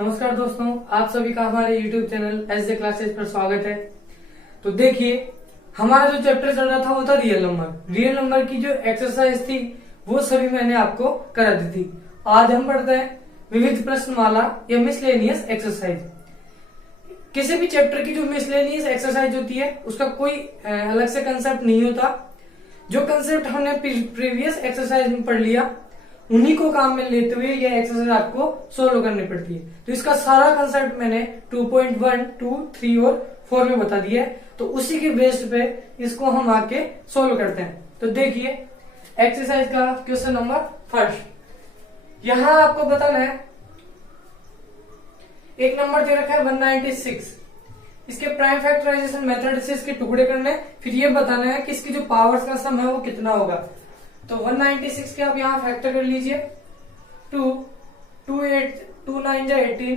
नमस्कार दोस्तों, आप सभी का हमारे YouTube चैनल एस क्लासेस पर स्वागत है। तो देखिए, हमारा जो चैप्टर चल रहा था वो था रियल नंबर। रियल नंबर की जो एक्सरसाइज थी वो सभी मैंने आपको करा दी थी। आज हम पढ़ते हैं विविध प्रश्नमाला या मिसलेनियस एक्सरसाइज। किसी भी चैप्टर की जो मिसलेनियस एक्सरसाइज होती है उसका कोई अलग से कंसेप्ट नहीं होता। जो कंसेप्ट हमने प्रीवियस एक्सरसाइज में पढ़ लिया उन्हीं को काम में लेते हुए यह एक्सरसाइज आपको सोल्व करनी पड़ती है। तो इसका सारा कंसेप्ट मैंने 2.1, 2, 3 और 4 में बता दिया है। तो उसी के बेस पे इसको हम आके सोल्व करते हैं। तो देखिए, एक्सरसाइज का क्वेश्चन नंबर फर्स्ट। यहां आपको बताना है, एक नंबर दे रखा है 196। इसके प्राइम फैक्टराइजेशन मेथड से इसके टुकड़े करने, फिर ये बताना है कि इसकी जो पावर्स का सम है वो कितना होगा। तो 196 के आप यहाँ फैक्टर कर लीजिए। 2 9 जा 18,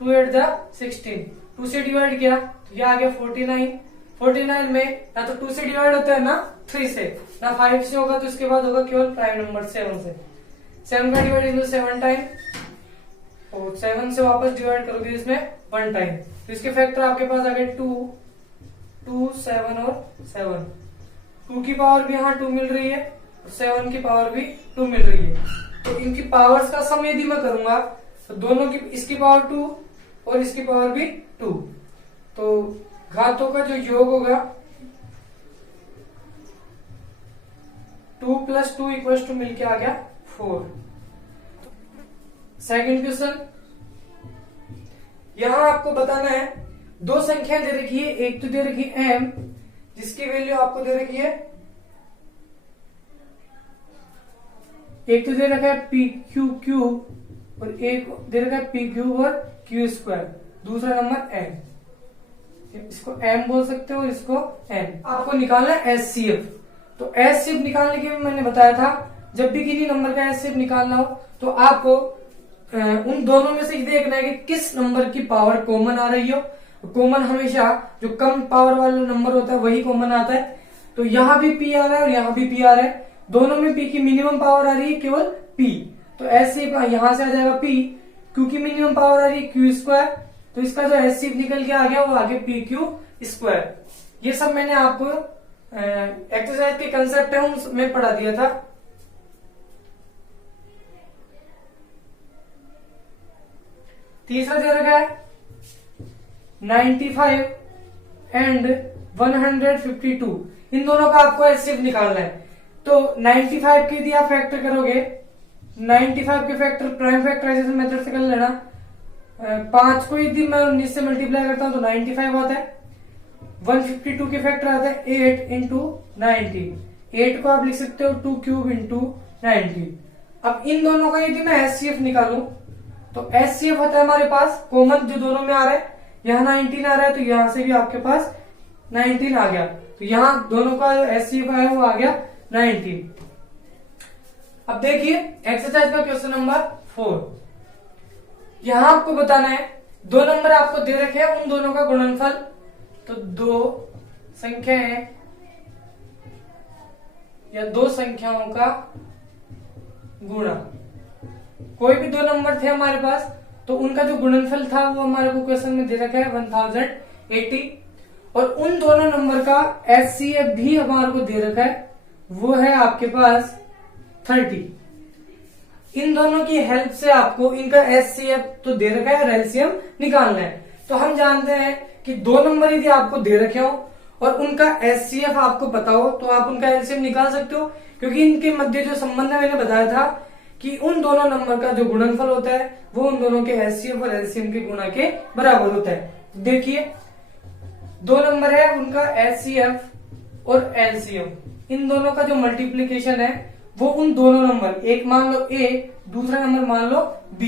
2 8 जा 16, 2 से डिवाइड किया तो ये आ गया 49। 49 में ना तो 2 से डिवाइड होता है ना 3 से, ना 5 से होगा, तो इसके बाद होगा केवल प्राइम नंबर 7 से। 7 का डिवाइड 7 टाइम और 7 से वापस डिवाइड करोगे इसमें 1 टाइम, तो इसके फैक्टर आपके पास आ गए 2, 7 और 7। 2 की पावर भी यहाँ 2 मिल रही है, 7 की पावर भी 2 मिल रही है। तो इनकी पावर्स का सम यदि मैं करूंगा तो दोनों की, इसकी पावर 2 और इसकी पावर भी 2, तो घातों का जो योग होगा 2 + 2 = मिलके आ गया 4। सेकंड क्वेश्चन, यहां आपको बताना है दो संख्या दे रखी है। एक तो दे रखी है m, जिसकी वैल्यू आपको दे रखी है, एक तो दे रखा है PQ और एक दे रखा है PQ और Q²। दूसरा नंबर n, इसको m बोल सकते हो और इसको n। आपको निकालना है HCF। तो HCF निकालने के मैंने बताया था, जब भी किसी नंबर का HCF निकालना हो तो आपको उन दोनों में से देखना है कि किस नंबर की पावर कॉमन आ रही हो। कॉमन हमेशा जो कम पावर वाला नंबर होता है वही कॉमन आता है। तो यहाँ भी P आ रहा है और यहाँ भी P आ रहा है, दोनों में P की मिनिमम पावर आ रही है केवल P। तो HCF यहां से आ जाएगा P, क्योंकि मिनिमम पावर आ रही है Q², तो इसका जो HCF निकल के आ गया वो आगे PQ²। ये सब मैंने आपको एक्सरसाइज के कंसेप्ट है उनमें पढ़ा दिया था। तीसरा दे रखा है 95 एंड 152। इन दोनों का आपको HCF निकालना है। तो 95 के यदि आप फैक्टर करोगे, 95 के फैक्टर प्राइम फैक्टराइजेशन मेथड से कर लेना। 5 को यदि मैं 19 से मल्टीप्लाई करता हूं तो 95 आता है। 152 के फैक्टर आता है 8 × 90। 8 को आप लिख सकते हो 2³ × 90। अब इन दोनों का यदि मैं HCF निकालूं तो HCF होता है हमारे पास कॉमन जो दोनों में आ रहा है। यहाँ 19 आ रहा है तो यहां से भी आपके पास 19 आ गया, तो यहाँ दोनों का HCF है वो आ गया 19। अब देखिए एक्सरसाइज का क्वेश्चन नंबर 4। यहां आपको बताना है दो नंबर आपको दे रखे हैं, उन दोनों का गुणनफल। तो दो संख्याएं या दो संख्याओं का गुणा, कोई भी दो नंबर थे हमारे पास तो उनका जो गुणनफल था वो हमारे को क्वेश्चन में दे रखा है 1080, और उन दोनों नंबर का HCF भी हमारे को दे रखा है, वो है आपके पास 30। इन दोनों की हेल्प से आपको इनका HCF तो दे रखा है और LCM निकालना है। तो हम जानते हैं कि दो नंबर यदि आपको दे रखे हो और उनका HCF आपको पता हो तो आप उनका LCM निकाल सकते हो, क्योंकि इनके मध्य जो संबंध है मैंने बताया था कि उन दोनों नंबर का जो गुणनफल होता है वो उन दोनों के HCF और LCM के गुणा के बराबर होता है। देखिए दो नंबर है, उनका HCF और LCM, इन दोनों का जो मल्टीप्लीकेशन है वो उन दोनों नंबर, एक मान लो A, दूसरा नंबर मान लो B,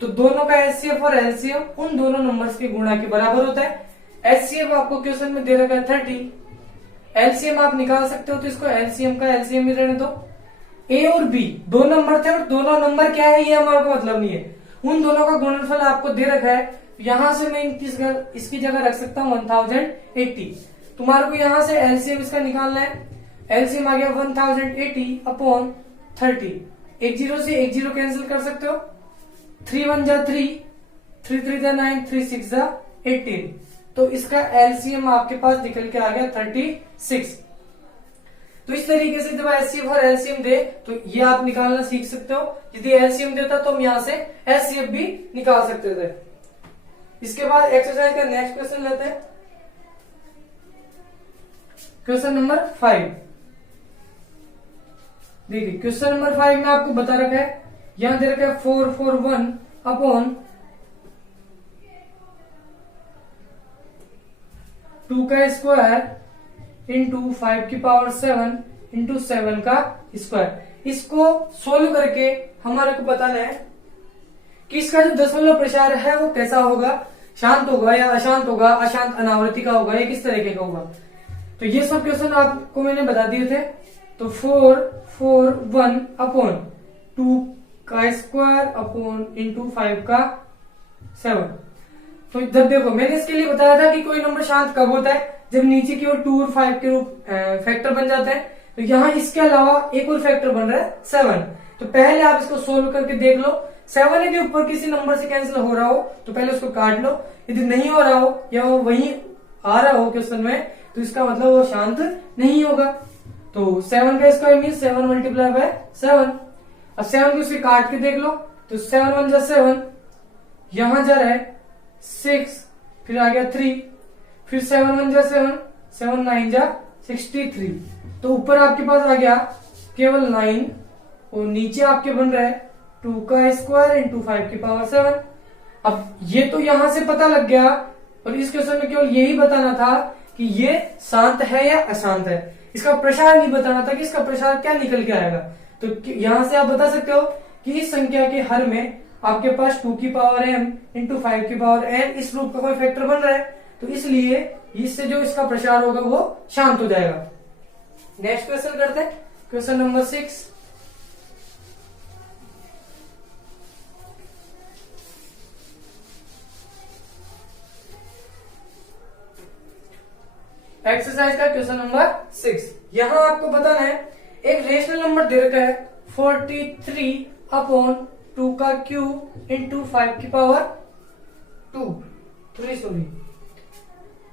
तो दोनों का HCF और LCM उन दोनों नंबर्स के गुणा के बराबर होता है। HCF आपको क्वेश्चन में दे रखा है 30, LCM आप निकाल सकते हो, तो इसको LCM का LCM में रहने दो। A और B दो नंबर थे और दोनों नंबर क्या है ये हमारे को मतलब नहीं है, उन दोनों का गुणनफल आपको दे रखा है। यहां से मैं इसकी जगह रख सकता हूं 1080। तुम्हारे को यहां से LCM इसका निकालना है। LCM आ गया 1080/30। एक जीरो से एक जीरो कैंसिल कर सकते हो, 3 × 1 = 3, 3 3 जा 9, 3 6 जा 18। तो इसका एलसीएम आपके पास निकल के आ गया 36। तो इस तरीके से जब एचसीएफ और एलसीएम दे तो ये आप निकालना सीख सकते हो। यदि एलसीएम देता तो हम यहाँ से एचसीएफ भी निकाल सकते थे। इसके बाद एक्सरसाइज का नेक्स्ट क्वेश्चन लेते हैं, क्वेश्चन नंबर 5। देखिए क्वेश्चन नंबर 5 में आपको बता रखा है, यहां दे रखा है 441 अपॉन 2 का स्क्वायर इंटू 5 की पावर 7 इंटू 7 का स्क्वायर। इसको सोल्व करके हमारे को बताना है कि इसका जो दशमलव प्रसार है वो कैसा होगा, शांत होगा या अशांत होगा, अशांत अनावृत्ति का होगा या किस तरीके का होगा। तो ये सब क्वेश्चन आपको मैंने बता दिए थे। तो 441 अपॉन 2 का स्क्वायर अपॉन इंटू 5 का 7। तो जब देखो मैंने इसके लिए बताया था कि कोई नंबर शांत कब होता है, जब नीचे की ओर 2 और 5 के रूप फैक्टर बन जाते हैं। तो यहाँ इसके अलावा एक और फैक्टर बन रहा है 7। तो पहले आप इसको सोल्व करके देख लो। 7 यदि ऊपर किसी नंबर से कैंसिल हो रहा हो तो पहले उसको काट लो, यदि नहीं हो रहा हो या वो वही आ रहा हो क्वेश्चन में तो इसका मतलब वो शांत नहीं होगा। तो 7 का स्क्वायर मीन 7 मल्टीप्लाई बाय 7। अब 7 को उसके काट के देख लो तो 7 1 जा 7, यहां जा रहा है 6, फिर आ गया 3, फिर 7 1 जा 7, 7 9 जा 63। तो ऊपर आपके पास आ गया केवल 9 और नीचे आपके बन रहा है 2 का स्क्वायर इंटू 5 की पावर 7। अब ये तो यहां से पता लग गया और इस क्वेश्चन में केवल यही बताना था कि ये शांत है या अशांत है। इसका प्रसार नहीं बताना था कि इसका प्रसार क्या निकल के आएगा। तो यहां से आप बता सकते हो कि इस संख्या के हर में आपके पास 2 की पावर m इंटू 5 की पावर n इस रूप का कोई फैक्टर बन रहा है। तो इसलिए इससे जो इसका प्रसार होगा वो शांत हो जाएगा। नेक्स्ट क्वेश्चन करते हैं, क्वेश्चन नंबर 6। एक्सरसाइज का क्वेश्चन नंबर 6। यहां आपको बताना है एक रेशनल नंबर दे रखा है 43 अपॉन 2 का क्यूब इंटू 5 की पावर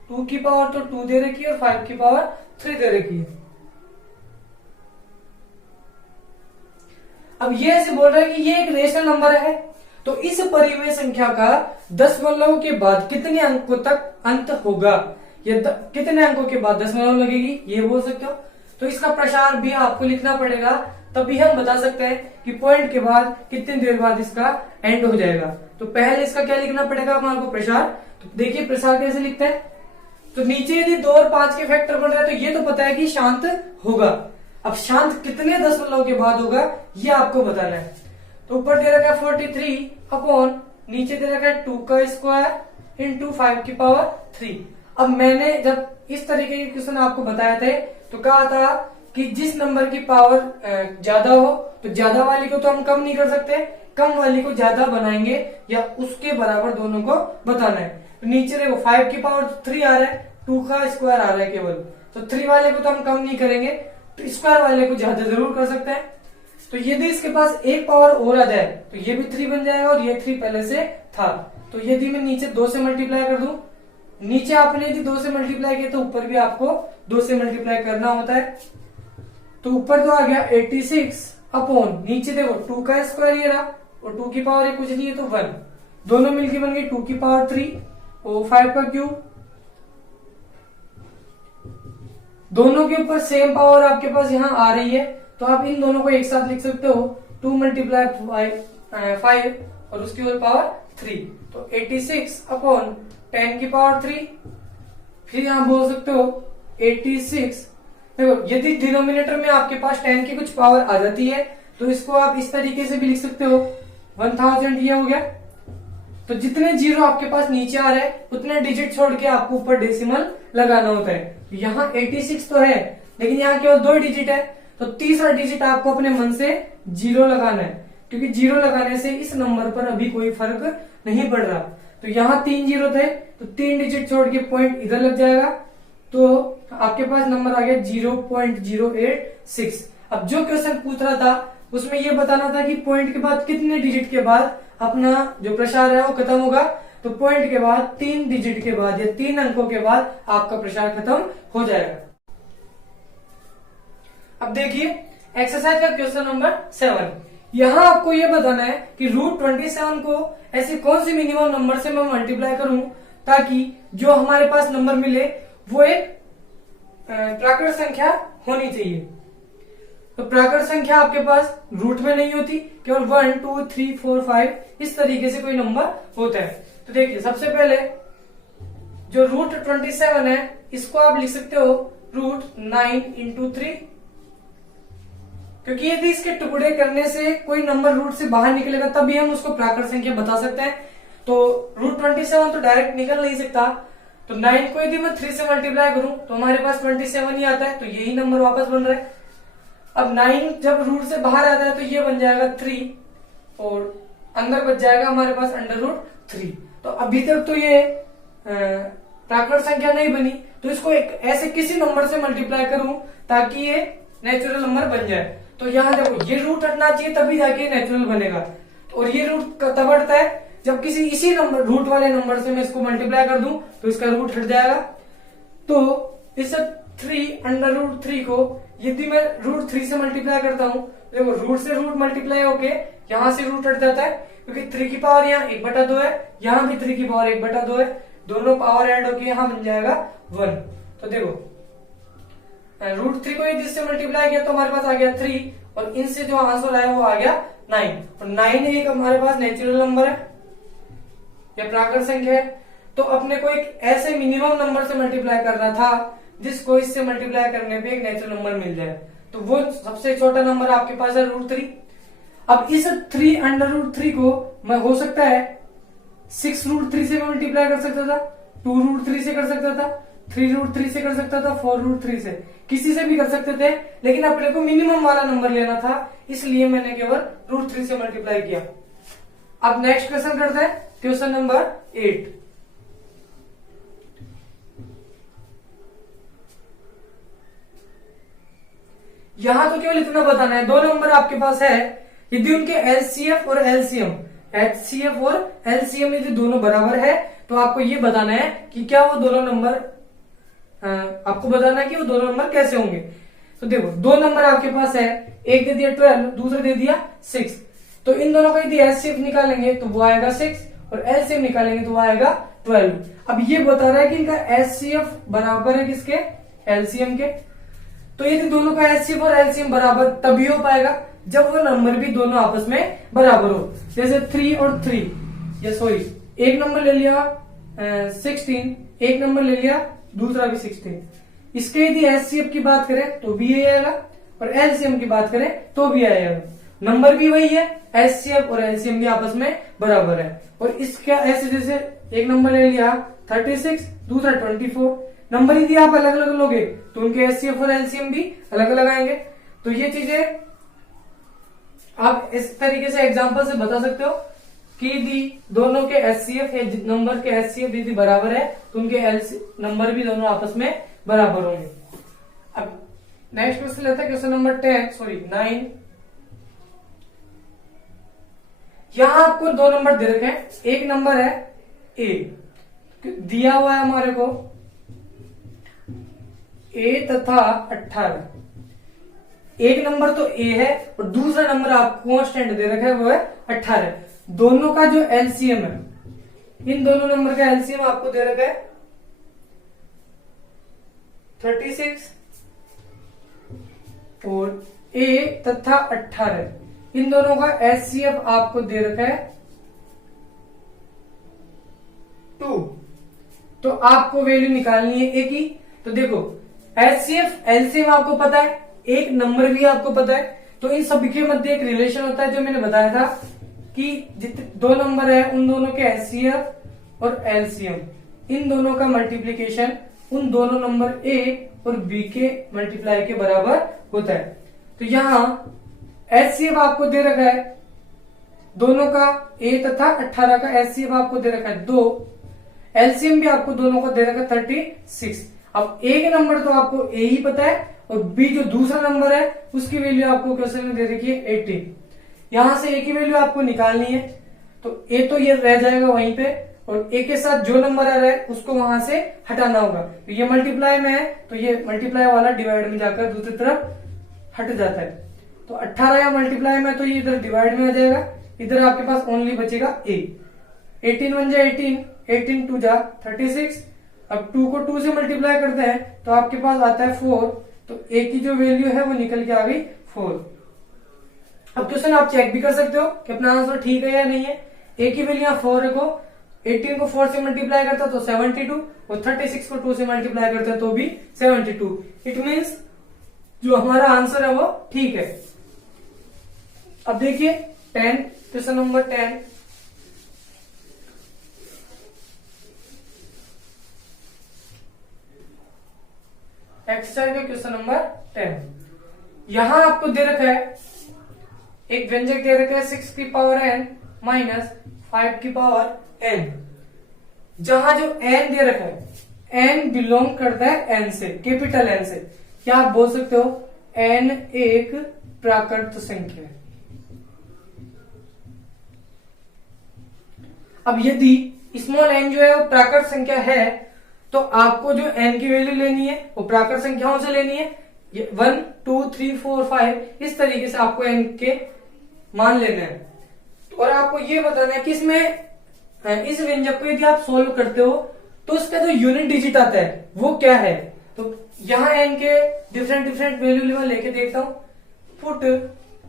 2 की पावर तो 2 दे रखी है और 5 की पावर 3 दे रखी है। अब ये ऐसे बोल रहा है कि ये एक रेशनल नंबर है, तो इस परिमेय संख्या का दशमलव के बाद कितने अंकों तक अंत होगा, ये कितने अंकों के बाद दशमलव लगेगी ये बोल सकते हो। तो इसका प्रसार भी आपको लिखना पड़ेगा, तभी हम बता सकते हैं कि पॉइंट के बाद कितनी देर बाद इसका एंड हो जाएगा। तो पहले इसका क्या लिखना पड़ेगा हमारे को, प्रसार। तो देखिए प्रसार कैसे लिखते हैं। तो नीचे यदि 2 और 5 के फैक्टर बन रहे हैं तो ये तो पता है कि शांत होगा। अब शांत कितने दशमलव के बाद होगा ये आपको बताना है। तो ऊपर दे रखा है 43 अपॉन नीचे दे रखा है 2 का स्क्वायर इंटू 5 की पावर 3। अब मैंने जब इस तरीके के क्वेश्चन आपको बताए थे तो कहा था कि जिस नंबर की पावर ज्यादा हो तो ज्यादा वाली को तो हम कम नहीं कर सकते, कम वाली को ज्यादा बनाएंगे या उसके बराबर दोनों को बताना है। तो नीचे देखो 5 की पावर 3 आ रहा है, 2 का स्क्वायर आ रहा है केवल, तो 3 वाले को तो हम कम नहीं करेंगे, तो स्क्वायर वाले को ज्यादा जरूर कर सकते हैं। तो यदि इसके पास एक पावर और आ जाए तो ये भी 3 बन जाएगा और ये 3 पहले से था। तो यदि मैं नीचे 2 से मल्टीप्लाई कर दूं, नीचे आपने यदि 2 से मल्टीप्लाई किया तो ऊपर भी आपको 2 से मल्टीप्लाई करना होता है। तो ऊपर तो आ गया 86 अपॉन नीचे देखो 2 का स्क्वायर ये रहा और 2 की पावर कुछ नहीं है तो 1, दोनों मिलकर बन गई 2 की पावर 3 और 5 का क्यूब। दोनों के ऊपर सेम पावर आपके पास यहाँ आ रही है तो आप इन दोनों को एक साथ लिख सकते हो 2 मल्टीप्लाई 5 और उसकी पावर 3। तो 86 अपॉन 10 की पावर 3, फिर यहां बोल सकते हो 86। देखो यदि डिनोमिनेटर में आपके पास 10 की कुछ पावर आ जाती है तो इसको आप इस तरीके से भी लिख सकते हो 1000। ये हो गया। तो जितने जीरो आपके पास नीचे आ रहे हैं उतने डिजिट छोड़ के आपको ऊपर डेसिमल लगाना होता है। यहाँ 86 तो है लेकिन यहाँ केवल 2 डिजिट है, तो तीसरा डिजिट आपको अपने मन से 0 लगाना है, क्योंकि 0 लगाने से इस नंबर पर अभी कोई फर्क नहीं पड़ रहा। तो यहाँ 3 जीरो थे तो 3 डिजिट छोड़ के पॉइंट इधर लग जाएगा, तो आपके पास नंबर आ गया 0.086। अब जो क्वेश्चन पूछ रहा था उसमें ये बताना था कि पॉइंट के बाद कितने डिजिट के बाद अपना जो प्रसार है वो खत्म होगा। तो पॉइंट के बाद 3 डिजिट के बाद या 3 अंकों के बाद आपका प्रसार खत्म हो जाएगा। अब देखिए एक्सरसाइज का क्वेश्चन नंबर 7। यहां आपको यह बताना है कि √27 को ऐसी कौन सी मिनिमम नंबर से मैं मल्टीप्लाई करूं ताकि जो हमारे पास नंबर मिले वो एक प्राकृत संख्या होनी चाहिए। तो प्राकृत संख्या आपके पास रूट में नहीं होती, केवल 1 2 3 4 5 इस तरीके से कोई नंबर होता है। तो देखिए सबसे पहले जो √27 है इसको आप लिख सकते हो √9 × 3, क्योंकि यदि इसके टुकड़े करने से कोई नंबर रूट से बाहर निकलेगा तभी हम उसको प्राकृत संख्या बता सकते हैं। तो √27 तो डायरेक्ट निकल नहीं सकता, तो 9 को यदि मैं 3 से मल्टीप्लाई करूं तो हमारे पास 27 ही आता है, तो यही नंबर वापस बन रहा है। अब 9 जब रूट से बाहर आता है तो ये बन जाएगा 3 और अंदर बच जाएगा हमारे पास √3। तो अभी तक तो ये प्राकृत संख्या नहीं बनी, तो इसको एक ऐसे किसी नंबर से मल्टीप्लाई करूं ताकि ये नेचुरल नंबर बन जाए। तो यहाँ देखो ये रूट हटना चाहिए तभी जाके नेचुरल बनेगा, और ये रूट तब हटता है जब किसी इसी नंबर रूट वाले नंबर से मैं इसको मल्टीप्लाई कर दूं तो इसका रूट हट जाएगा। तो इस 3 को यदि मैं √3 से मल्टीप्लाई करता हूं, देखो रूट से रूट मल्टीप्लाई होके यहां से रूट हट जाता है, क्योंकि 3 की पावर यहाँ 1/2 है, यहाँ भी 3 की पावर 1/2 है, दोनों पावर ऐड होके यहाँ बन जाएगा 1। तो देखो √3 को यदि इससे मल्टीप्लाई किया तो हमारे पास आ गया 3 और इनसे जो आंसर आया वो आ गया 9, और 9 एक हमारे पास नेचुरल नंबर है या प्राकृत संख्या है। तो अपने को एक ऐसे मिनिमम नंबर से मल्टीप्लाई करना था जिसको इससे मल्टीप्लाई करने पे एक नेचुरल नंबर मिल जाए, तो वो सबसे छोटा नंबर आपके पास है √3। अब इस 3 को मैं हो सकता है 6√3 से मल्टीप्लाई कर सकता था, 2√3 से कर सकता था, 3√3 से कर सकता था, 4√3 से, किसी से भी कर सकते थे, लेकिन अपने को मिनिमम वाला नंबर लेना था, इसलिए मैंने केवल √3 से मल्टीप्लाई किया। अब नेक्स्ट क्वेश्चन करते हैं, क्वेश्चन नंबर 8। यहां तो केवल इतना बताना है, दो नंबर आपके पास है, यदि उनके HCF और LCM यदि दोनों बराबर है तो आपको ये बताना है कि क्या वो दोनों नंबर आपको बताना है कि वो दोनों नंबर कैसे होंगे। तो देखो दो नंबर आपके पास है, एक दे दिया 12, दूसरा दे दिया 6, तो इन दोनों का यदि HCF निकालेंगे तो वो आएगा 6 और LCM निकालेंगे तो वो आएगा 12। अब ये बता रहा है कि इनका HCF बराबर है किसके, LCM के। तो यदि दोनों का HCF और LCM बराबर तभी हो पाएगा जब वो नंबर भी दोनों आपस में बराबर हो। जैसे 3 और 3, या सॉरी एक नंबर ले लिया 16, एक नंबर ले लिया दूसरा भी 16, इसके यदि HCF की बात करें तो भी ये आएगा और LCM की बात करें तो भी आएगा, नंबर भी वही है, HCF और LCM भी आपस में बराबर है। और इसका ऐसे जैसे एक नंबर ले लिया 36, दूसरा 24, नंबर यदि आप अलग अलग लोगे तो उनके HCF और LCM भी अलग अलग आएंगे। तो ये चीजें आप इस तरीके से एग्जांपल से बता सकते हो कि यदि दोनों के HCF या नंबर के HCF यदि बराबर है तो उनके नंबर भी दोनों आपस में बराबर होंगे। अब नेक्स्ट क्वेश्चन लेते हैं, क्वेश्चन नंबर 9। यहां आपको दो नंबर दे रखे हैं, एक नंबर है A, दिया हुआ है हमारे को A तथा 18, एक नंबर तो A है और दूसरा नंबर आपको कांस्टेंट दे रखा है वो है 18। दोनों का जो LCM है, इन दोनों नंबर का LCM आपको दे रखा है 36 और A तथा 18, इन दोनों का HCF आपको दे रखा है 2। तो आपको वैल्यू निकालनी है A की। तो देखो HCF LCM आपको पता है, एक नंबर भी आपको पता है, तो इन सभी के मध्य एक रिलेशन होता है जो मैंने बताया था कि जितने दो नंबर है उन दोनों के HCF और LCM, इन दोनों का मल्टीप्लीकेशन उन दोनों नंबर A और B के मल्टीप्लाई के बराबर होता है। तो यहाँ HCF आपको दे रखा है दोनों का A तथा 18 का HCF आपको दे रखा है 2, LCM भी आपको दोनों का दे रखा है 36। अब एक नंबर तो आपको A ही पता है और B जो दूसरा नंबर है उसकी वैल्यू आपको क्वेश्चन में दे रखी है 18। यहां से A की वैल्यू आपको निकालनी है, तो A तो ये रह जाएगा वहीं पे, और ए के साथ जो नंबर आ रहा है उसको वहां से हटाना होगा। तो ये मल्टीप्लाई में है तो ये मल्टीप्लाई वाला डिवाइड में जाकर दूसरी तरफ हट जाता है। तो 18 या मल्टीप्लाई में तो ये इधर डिवाइड में आ जाएगा, इधर आपके पास ओनली बचेगा ए। 18 1 जा 18, 18 2 जा 36। अब 2 को 2 से मल्टीप्लाई करते हैं तो आपके पास आता है 4, तो ए की जो वैल्यू है वो निकल के आ गई 4। अब क्वेश्चन आप चेक भी कर सकते हो कि अपना आंसर ठीक है या नहीं है। ए की वैल्यू 4 रखो, 18 को 4 से मल्टीप्लाई करता तो 72 और 36 को 2 से मल्टीप्लाई करता तो भी 72। इट मीन्स जो हमारा आंसर है वो ठीक है। अब देखिए 10, क्वेश्चन नंबर 10। एक्सरसाइज का क्वेश्चन नंबर 10। यहां आपको दे रखा है एक व्यंजक दे रखा है 6 की पावर n माइनस 5 की पावर n। जहां जो n दे रखा है n बिलोंग करता है n से, कैपिटल N से। क्या आप बोल सकते हो n एक प्राकृत संख्या है। अब यदि स्मॉल n जो है वो प्राकृत संख्या है तो आपको जो n की वैल्यू लेनी है वो प्राकृत संख्याओं से लेनी है। 1 2 3 4 5 इस तरीके से आपको n के मान लेना है। और आपको ये बताना है कि इसमें इस व्यंजक को यदि आप सोल्व करते हो तो उसका जो यूनिट डिजिट आता है वो क्या है। तो यहाँ n के डिफरेंट वैल्यू मैं लेके देखता हूं। पुट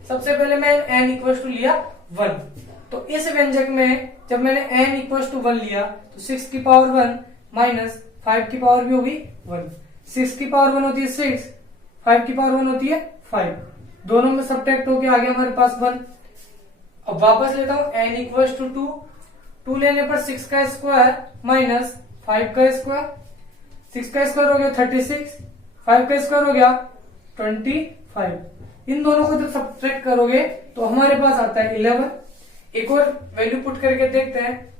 सबसे पहले मैं n इक्वल टू लिया 1। तो इस व्यंजक में जब मैंने n इक्वल टू 1 लिया तो 6 की पावर 1 माइनस 5 की पावर भी होगी 1। 6 की पावर 1 होती है 6, 5 की पावर 1 होती है 5। दोनों में सब्ट्रैक्ट होके आ गया हमारे पास 1। अब वापस लेता हूं n इक्वल टू 2। 2 लेने पर 6 का स्क्वायर माइनस 5 का स्क्वायर। 6 का स्क्वायर हो गया 36, 5 का स्क्वायर हो गया 25। इन दोनों को जब सब्ट्रैक्ट करोगे तो हमारे पास आता है 11। एक और वैल्यू पुट करके देखते हैं।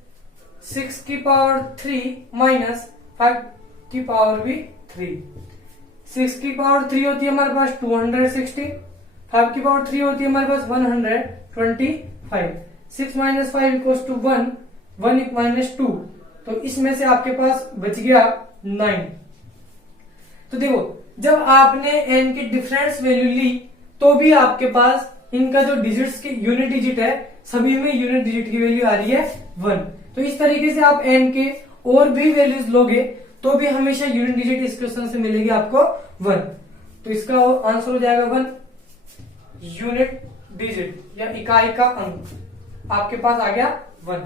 6 की पावर 3 माइनस 5 की पावर भी 3। 6 की पावर 3 होती है हमारे पास 216, 5 की पावर 3 होती है हमारे पास 125। 6 माइनस 5 इक्वल्स टू 1, 1 माइनस 2, तो इसमें से आपके पास बच गया 9। तो देखो जब आपने n की डिफरेंस वैल्यू ली तो भी आपके पास इनका जो डिजिट्स की यूनिट डिजिट है सभी में यूनिट डिजिट की वैल्यू आ रही है 1। तो इस तरीके से आप n के और भी वैल्यूज लोगे तो भी हमेशा यूनिट डिजिट इस क्वेश्चन से मिलेगी आपको 1। तो इसका आंसर हो जाएगा 1। यूनिट डिजिट या इकाई का अंक आपके पास आ गया 1।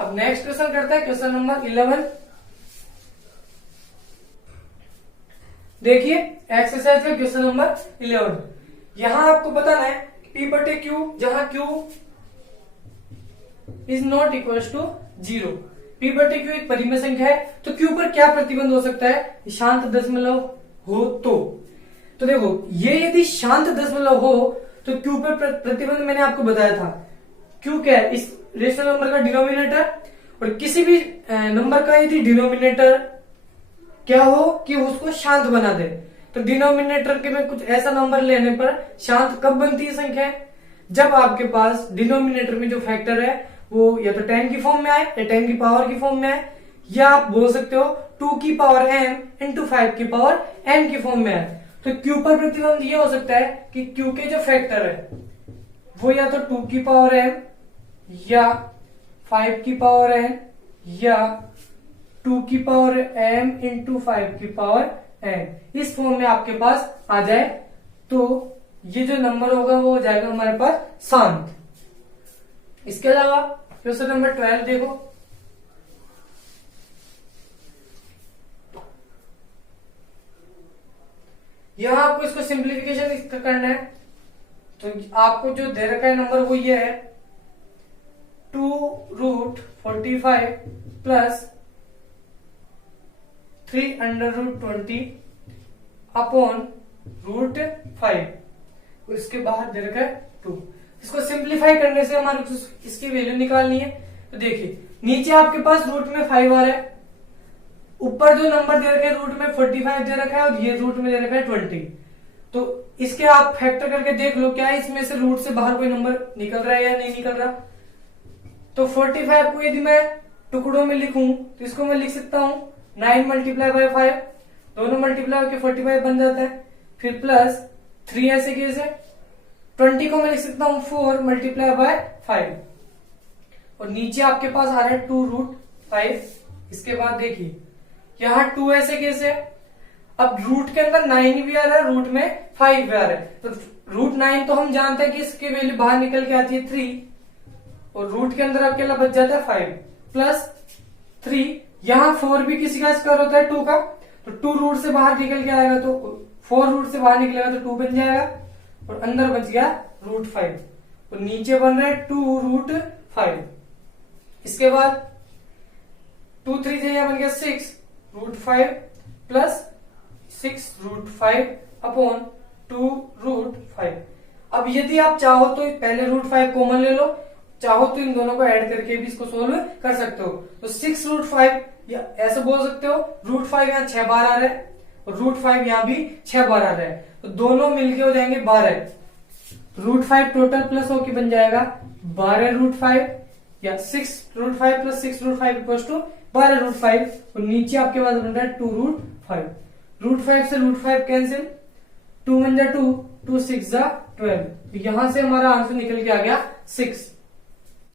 अब नेक्स्ट क्वेश्चन करते हैं क्वेश्चन नंबर 11। देखिए एक्सरसाइज का क्वेश्चन नंबर 11। यहां आपको बताना है P बटे Q जहां Q is not equal to 0। P बटे Q एक परिमेय संख्या है तो Q पर क्या प्रतिबंध हो सकता है, शांत दशमलव हो तो देखो ये यदि शांत दशमलव हो तो Q पर प्रतिबंध मैंने आपको बताया था। Q क्या है, इस रेशनल नंबर का डिनोमिनेटर, और किसी भी नंबर का यदि डिनोमिनेटर क्या हो कि उसको शांत बना दे। तो डिनोमिनेटर के में कुछ ऐसा नंबर लेने पर शांत कब बनती है संख्या, जब आपके पास डिनोमिनेटर में जो फैक्टर है वो या तो 10 की फॉर्म में आए या 10 की पावर की फॉर्म में आए, या आप बोल सकते हो 2 की पावर m इंटू 5 की पावर n की फॉर्म में आए। तो Q पर प्रतिबंध ये हो सकता है कि Q के जो फैक्टर है वो या तो 2 की पावर m या 5 की पावर n या 2 की पावर m इंटू 5 की पावर n इस फॉर्म में आपके पास आ जाए तो ये जो नंबर होगा वो हो जाएगा हमारे पास शांत। इसके अलावा क्वेश्चन नंबर 12 देखो। यहां आपको इसको सिंप्लीफिकेशन करना है तो आपको जो दे रखा है नंबर वो ये है 2√45 प्लस 3√20 अपॉन √5 और इसके बाहर दे रखा है 2। इसको सिंप्लीफाई करने से हमारे को इसकी वैल्यू निकालनी है। तो देखिए नीचे आपके पास रूट में 5 आ रहा है, ऊपर जो नंबर दे रखे हैं रूट में 45 दे रखा है और ये रूट में दे रखा है 20। तो इसके आप फैक्टर करके देख लो क्या इसमें से रूट से बाहर कोई नंबर निकल रहा है या नहीं निकल रहा। तो 45 को यदि मैं टुकड़ों में लिखूं तो इसको मैं लिख सकता हूं 9 मल्टीप्लाई बाय 5, दोनों मल्टीप्लाई होकर 45 बन जाता है। फिर प्लस 3 ऐसे कैसे, 20 को मैं लिख सकता हूं 4 मल्टीप्लाई बाय 5, और नीचे आपके पास आ रहा है 2√5। इसके बाद देखिए यहाँ 2 ऐसे कैसे, अब रूट के अंदर 9 भी आ रहा है, रूट में 5 भी आ रहा है, तो √9 तो हम जानते हैं कि इसकी वैल्यू बाहर निकल के आती है 3, और रूट के अंदर अकेला बच जाता है 5 प्लस 3। यहाँ 4 भी किसी का स्क्वायर होता है 2 का, तो 2 रूट से बाहर निकल के आएगा, तो 4 रूट से बाहर निकलेगा तो 2 बन जाएगा, और अंदर बच गया √5, तो नीचे बन रहा है 2√5। इसके बाद 2 3 से बन गया 6√5 प्लस 6√5 अपॉन 2√5। अब यदि आप चाहो तो पहले √5 कॉमन ले लो, चाहो तो इन दोनों को ऐड करके भी इसको सोल्व कर सकते हो। तो 6√5 या ऐसे बोल सकते हो, √5 यहाँ 6 बार आ रहा है और √5 यहाँ भी 6 बार आ रहा है, तो दोनों मिलके हो जाएंगे 12। √5 टोटल प्लस होके बन जाएगा 12√5, या 6√5 प्लस 6√5 इक्वल टू 12√5, और नीचे आपके पास बन रहा है 2√5। √5 से √5 कैंसिल, 2 1 जा 2, 2 6 जा 12, तो यहां से हमारा आंसर निकल के आ गया 6।